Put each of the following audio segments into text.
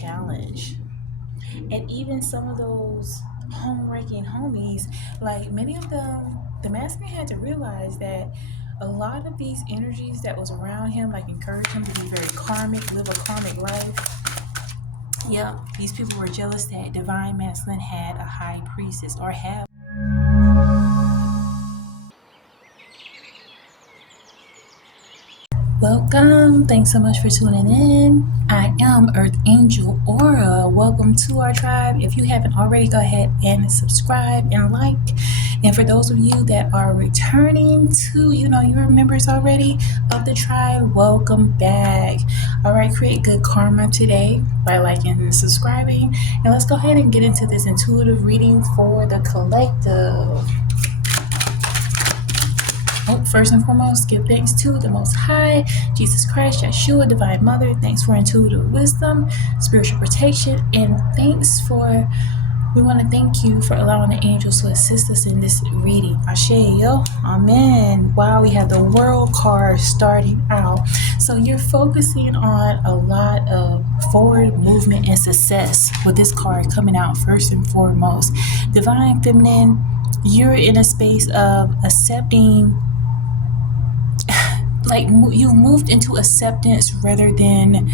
challenge. And even some of those home-wrecking homies, like many of them, the masculine had to realize that a lot of these energies that was around him, like encouraged him to be very karmic, live a karmic life. Yep, these people were jealous that divine masculine had a high priestess or have. Welcome. Thanks so much for tuning in. I am Earth Angel Aura. Welcome to our tribe. If you haven't already, go ahead and subscribe and like. And for those of you that are returning to, you're members already of the tribe, welcome back. All right, create good karma today by liking and subscribing. And let's go ahead and get into this intuitive reading for the collective. First and foremost, give thanks to the Most High, Jesus Christ, Yeshua, Divine Mother. Thanks for intuitive wisdom, spiritual protection, and we want to thank you for allowing the angels to assist us in this reading. Ashe, yo, amen. Wow, we have the world card starting out. So you're focusing on a lot of forward movement and success with this card coming out first and foremost. Divine Feminine, you're in a space of accepting, like you've moved into acceptance rather than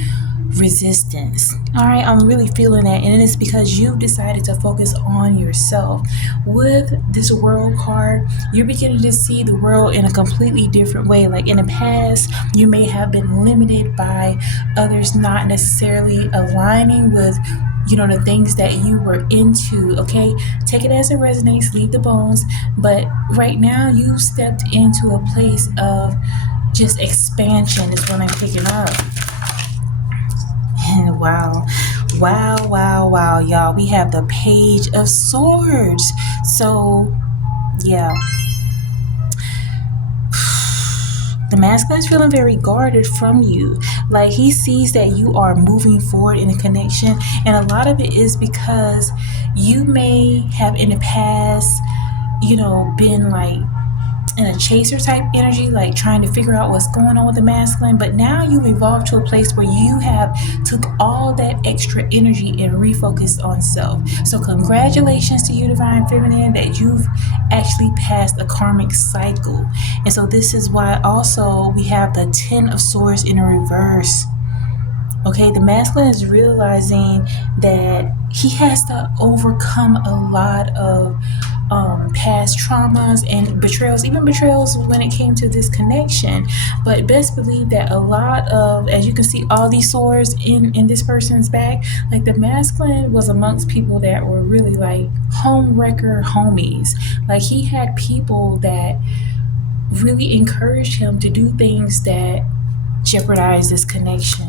resistance. All right, I'm really feeling that, and it is because you've decided to focus on yourself. With this world card, you're beginning to see the world in a completely different way. Like in the past, you may have been limited by others not necessarily aligning with the things that you were into. Okay, take it as it resonates, leave the bones. But right now you stepped into a place of just expansion is what I'm picking up. And wow, y'all, we have the Page of Swords. So yeah, the masculine is feeling very guarded from you. Like he sees that you are moving forward in a connection, and a lot of it is because you may have in the past been like in a chaser type energy, like trying to figure out what's going on with the masculine. But now you've evolved to a place where you have took all that extra energy and refocused on self. So congratulations to you, Divine Feminine, that you've actually passed a karmic cycle. And so this is why also we have the 10 of Swords in a reverse. Okay, the masculine is realizing that he has to overcome a lot of past traumas and betrayals, even betrayals when it came to this connection. But best believe that a lot of, as you can see, all these swords in this person's back, like the masculine was amongst people that were really like home wrecker homies. Like he had people that really encouraged him to do things that jeopardize this connection.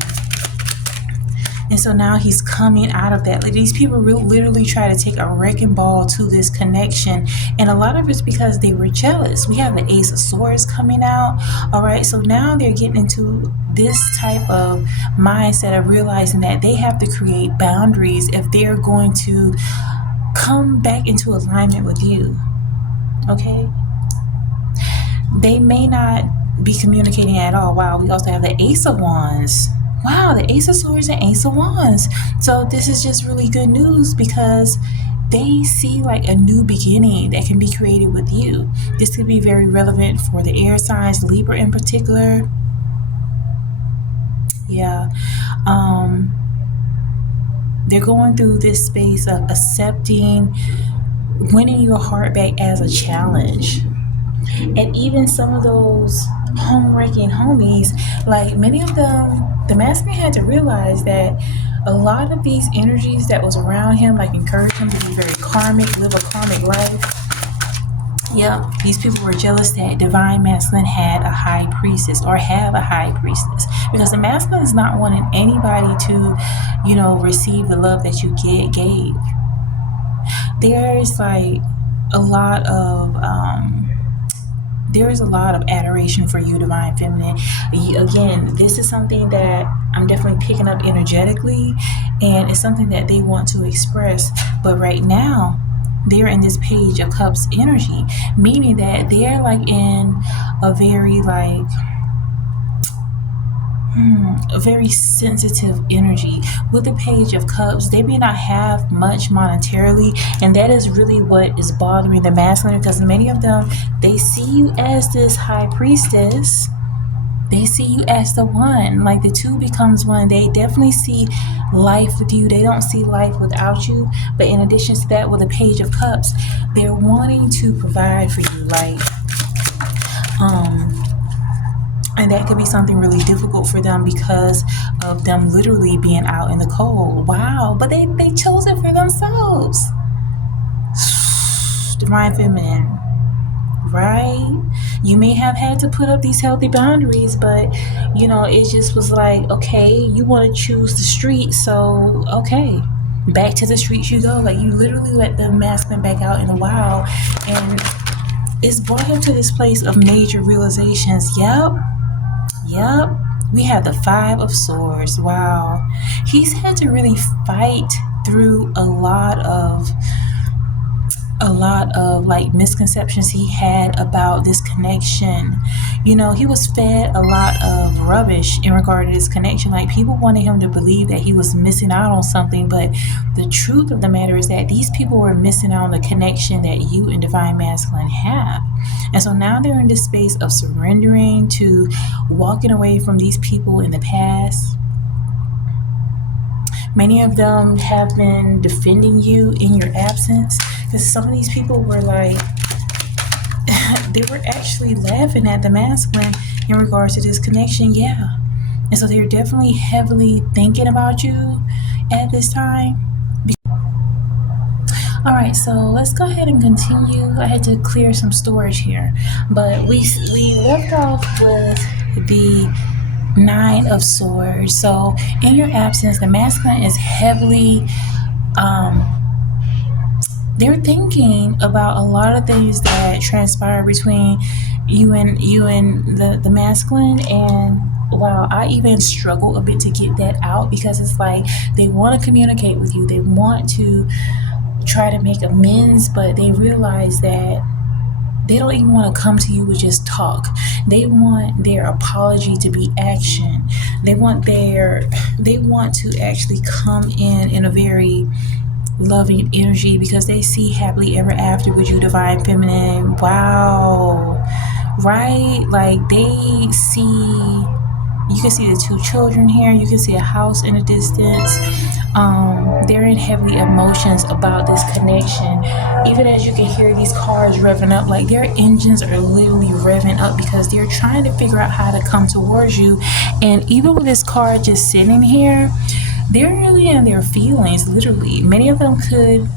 And so now he's coming out of that. Like these people literally try to take a wrecking ball to this connection. And a lot of it's because they were jealous. We have the Ace of Swords coming out. All right. So now they're getting into this type of mindset of realizing that they have to create boundaries if they're going to come back into alignment with you. Okay. They may not be communicating at all. Wow. We also have the Ace of Wands. Wow, the Ace of Swords and Ace of Wands. So this is just really good news because they see like a new beginning that can be created with you. This could be very relevant for the air signs, Libra in particular. Yeah. They're going through this space of accepting winning your heart back as a challenge. And even some of those home-wrecking homies, like many of them, the masculine had to realize that a lot of these energies that was around him, like encouraged him to be very karmic, live a karmic life. Yeah, these people were jealous that divine masculine had a high priestess or have a high priestess, because the masculine is not wanting anybody to, receive the love that you gave. There's like a lot of there is a lot of adoration for you, Divine Feminine. Again, this is something that I'm definitely picking up energetically, and it's something that they want to express. But right now, they're in this Page of Cups energy, meaning that they're like in a very like A very sensitive energy. With the Page of Cups, they may not have much monetarily, and that is really what is bothering the masculine, because many of them, they see you as this high priestess. They see you as the one. Like the two becomes one. They definitely see life with you. They don't see life without you. But in addition to that, with the Page of Cups, they're wanting to provide for you. Like, and that could be something really difficult for them because of them literally being out in the cold. Wow. But they chose it for themselves. Divine Feminine. Right? You may have had to put up these healthy boundaries, but it just was like, okay, you want to choose the street, so okay, back to the streets you go. Like, you literally let the masculine back out in the wild, and it's brought him to this place of major realizations. Yep. We have the Five of Swords. Wow. He's had to really fight through a lot of like misconceptions he had about this connection. He was fed a lot of rubbish in regard to this connection. Like, people wanted him to believe that he was missing out on something, but the truth of the matter is that these people were missing out on the connection that you and Divine Masculine have. And so now they're in this space of surrendering, to walking away from these people in the past. Many of them have been defending you in your absence, because some of these people were like, they were actually laughing at the masculine in regards to this connection. Yeah. And so they're definitely heavily thinking about you at this time. All right, so let's go ahead and continue. I had to clear some storage here, but we left off with the Nine of Swords. So in your absence, the masculine is heavily they're thinking about a lot of things that transpire between you and the masculine. And wow, I even struggle a bit to get that out, because it's like they want to communicate with you, they want to try to make amends, but they realize that they don't even want to come to you with just talk. They want their apology to be action. They want to actually come in a very loving energy, because they see happily ever after with you, Divine Feminine. Wow. Right? Like, you can see the two children here. You can see a house in the distance. They're in heavy emotions about this connection. Even as you can hear these cars revving up, like their engines are literally revving up, because they're trying to figure out how to come towards you. And even with this car just sitting here, they're really in their feelings, literally. Many of them could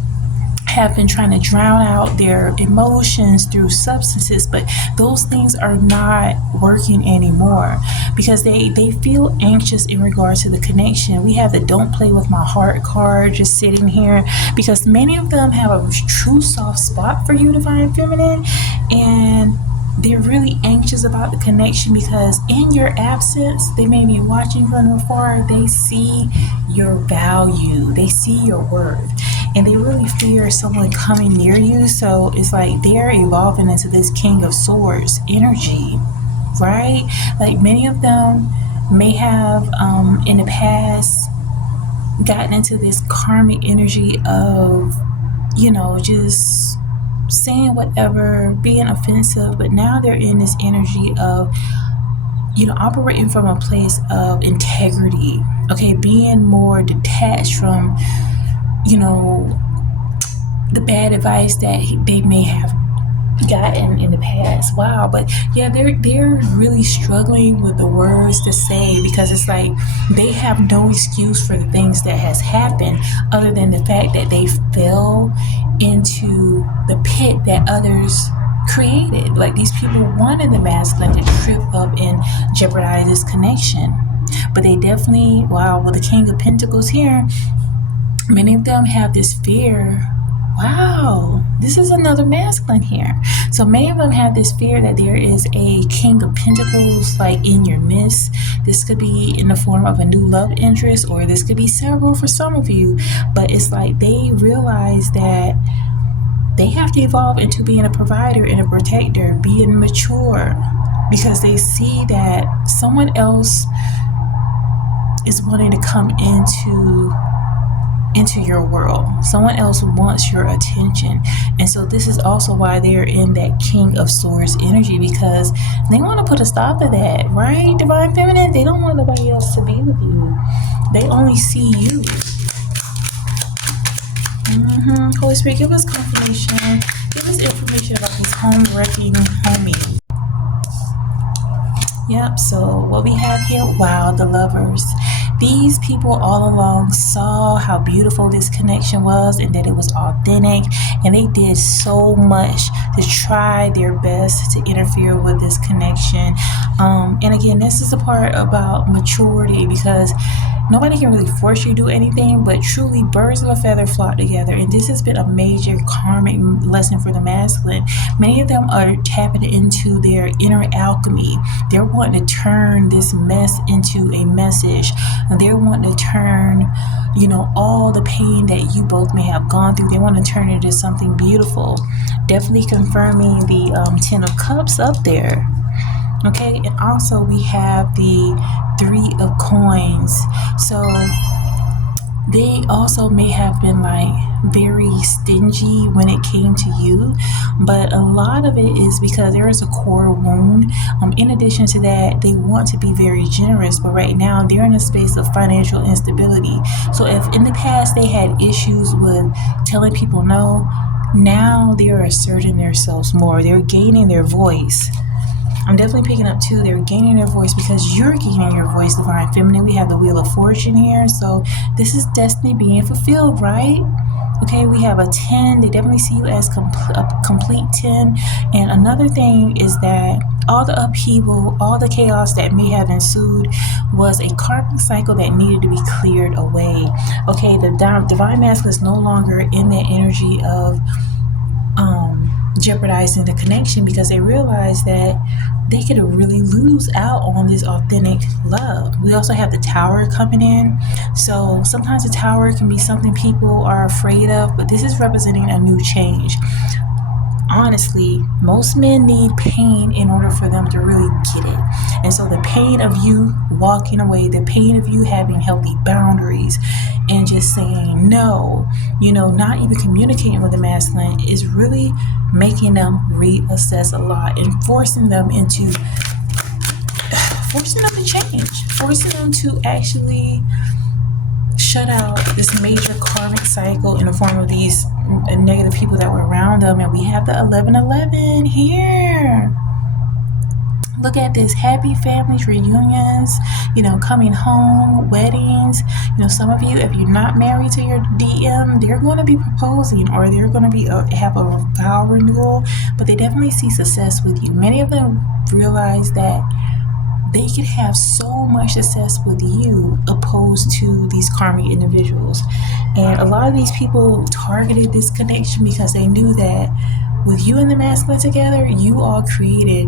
have been trying to drown out their emotions through substances, but those things are not working anymore, because they feel anxious in regards to the connection. We have the Don't Play With My Heart card just sitting here, because many of them have a true soft spot for you, Divine Feminine, and they're really anxious about the connection, because in your absence, they may be watching from afar. They see your value, they see your worth, and they really fear someone coming near you. So it's like they're evolving into this King of Swords energy, right? Like, many of them may have in the past gotten into this karmic energy of just saying whatever, being offensive, but now they're in this energy of operating from a place of integrity, okay, being more detached from the bad advice that they may have gotten in the past. Wow. But yeah, they're really struggling with the words to say, because it's like they have no excuse for the things that has happened, other than the fact that they fell into the pit that others created. Like, these people wanted the masculine to trip up and jeopardize this connection, but they definitely, wow, with the King of Pentacles here, many of them have this fear. Wow, this is another masculine here. So many of them have this fear that there is a King of Pentacles like in your midst. This could be in the form of a new love interest, or this could be several for some of you. But it's like they realize that they have to evolve into being a provider and a protector, being mature, because they see that someone else is wanting to come into your world. Someone else wants your attention. And so this is also why they're in that King of Swords energy, because they want to put a stop to that, right? Divine Feminine, they don't want nobody else to be with you. They only see you. Holy Spirit, give us confirmation. Give us information about these home-wrecking homies. Yep, so what we have here, wow, the Lovers. These people all along saw how beautiful this connection was and that it was authentic, and they did so much to try their best to interfere with this connection. And again, this is the part about maturity, because nobody can really force you to do anything, but truly birds of a feather flock together. And this has been a major karmic lesson for the masculine. Many of them are tapping into their inner alchemy. They're wanting to turn this mess into a message. And they're wanting to turn, all the pain that you both may have gone through, they want to turn it into something beautiful. Definitely confirming the 10 of Cups up there. Okay, and also we have the 3 of Coins. So they also may have been very stingy when it came to you, but a lot of it is because there is a core wound. In addition to that, they want to be very generous, but right now they're in a space of financial instability. So if in the past they had issues with telling people no, now they're asserting themselves more. They're gaining their voice. I'm definitely picking up too, they're gaining their voice because you're gaining your voice, Divine Feminine. We have the Wheel of Fortune here, so this is destiny being fulfilled, right? Okay, we have a 10. They definitely see you as a complete 10. And another thing is that all the upheaval, all the chaos that may have ensued was a karmic cycle that needed to be cleared away. Okay, the Divine Masculine is no longer in that energy of jeopardizing the connection, because they realize that they could really lose out on this authentic love. We also have the Tower coming in. So sometimes the Tower can be something people are afraid of, but this is representing a new change. Honestly, most men need pain in order for them to really get it. And so the pain of you walking away, the pain of you having healthy boundaries and just saying no, not even communicating with the masculine, is really making them reassess a lot and forcing them to change, forcing them to actually shut out this major karmic cycle in the form of these negative people that were around them. And we have the 1111 here. Look at this, happy families, reunions, coming home, weddings. Some of you, if you're not married to your DM, they're going to be proposing, or they're going to be have a vow renewal, but they definitely see success with you. Many of them realize that they could have so much success with you opposed to these karmic individuals. And a lot of these people targeted this connection because they knew that with you and the masculine together, you all created